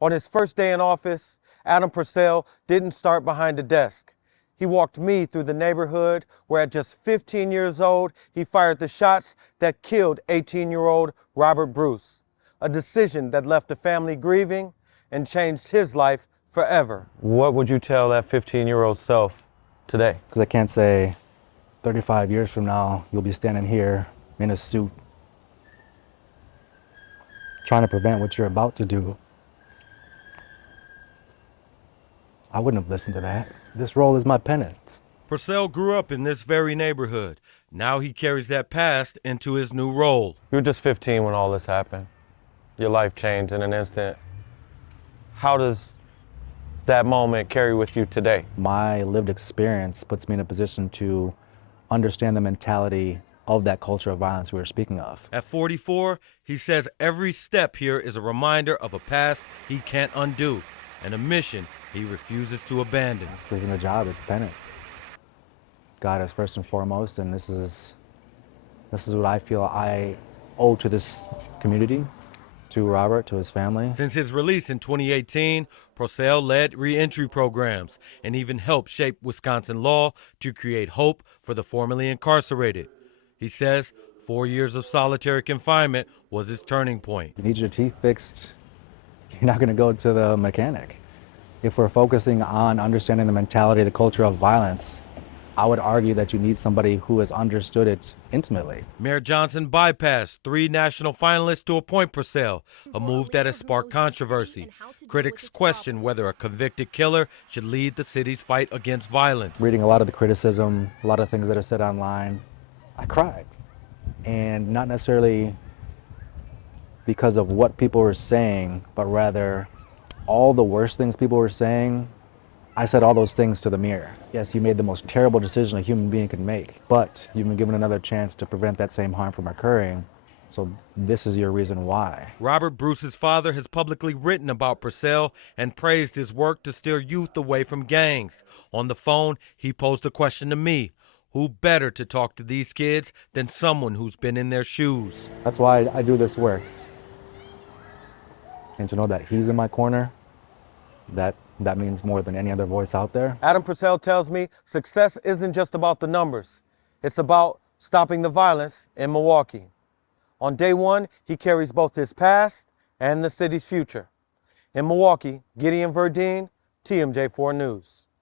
On his first day in office, Adam Procell didn't start behind a desk. He walked me through the neighborhood where at just 15 years old, he fired the shots that killed 18-year-old Robert Bruce, a decision that left the family grieving and changed his life forever. What would you tell that 15-year-old self today? Because I can't say 35 years from now, you'll be standing here in a suit trying to prevent what you're about to do. I wouldn't have listened to that. This role is my penance. Procell grew up in this very neighborhood. Now he carries that past into his new role. You were just 15 when all this happened. Your life changed in an instant. How does that moment carry with you today? My lived experience puts me in a position to understand the mentality of that culture of violence we were speaking of. At 44, he says every step here is a reminder of a past he can't undo and a mission he refuses to abandon. This isn't a job, it's penance. God is first and foremost, and this is what I feel I owe to this community, to Robert, to his family. Since his release in 2018, Procell led reentry programs and even helped shape Wisconsin law to create hope for the formerly incarcerated. He says 4 years of solitary confinement was his turning point. You need your teeth fixed, you're not gonna go to the mechanic. If we're focusing on understanding the mentality, the culture of violence, I would argue that you need somebody who has understood it intimately. Mayor Johnson bypassed 3 national finalists to appoint Procell, a move that has sparked controversy. Critics question whether a convicted killer should lead the city's fight against violence. Reading a lot of the criticism, a lot of things that are said online, I cried. And not necessarily because of what people were saying, but rather all the worst things people were saying. I said all those things to the mirror. Yes, you made the most terrible decision a human being could make, but you've been given another chance to prevent that same harm from occurring. So this is your reason why. Robert Bruce's father has publicly written about Procell and praised his work to steer youth away from gangs. On the phone, he posed a question to me. Who better to talk to these kids than someone who's been in their shoes? That's why I do this work. And to know that he's in my corner, that means more than any other voice out there. Adam Procell tells me success isn't just about the numbers. It's about stopping the violence in Milwaukee. On day one, he carries both his past and the city's future. In Milwaukee, Gideon Verdeen, TMJ4 News.